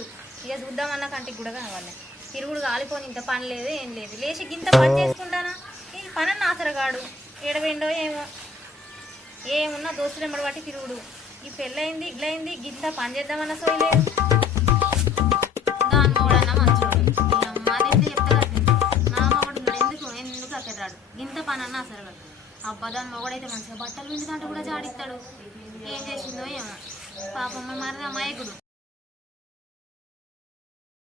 తిరుగుడు ఇక చూద్దామన్న కంటికి కూడా కావాలి. తిరుగుడు కాలిపోని ఇంత పని లేదు ఏం లేదు, లేచి గింత పని చేసుకుంటానా ఈ పని నాసరగాడు ఎడవేండో ఏమో. ఏమున్నా దోస్తులు ఎంబడి బట్టి తిరుగుడు. ఈ పెళ్ళయింది ఇగ్లయింది గింత పని చేద్దామన్న సోయలేదు. దాని మొగడన్నా మంచోడు, ఈ అమ్మానైతే చెప్తా నా మొగడు ఎందుకు అక్కడ రాడు గింత పని అన్నా అసలు. అబ్బా దాని మొగడైతే మంచిగా బట్టలు పిండుతాంటే కూడా జాడిస్తాడు. ఏం చేసిందో ఏమో పాపమ్మ మరి అమాయకుడు.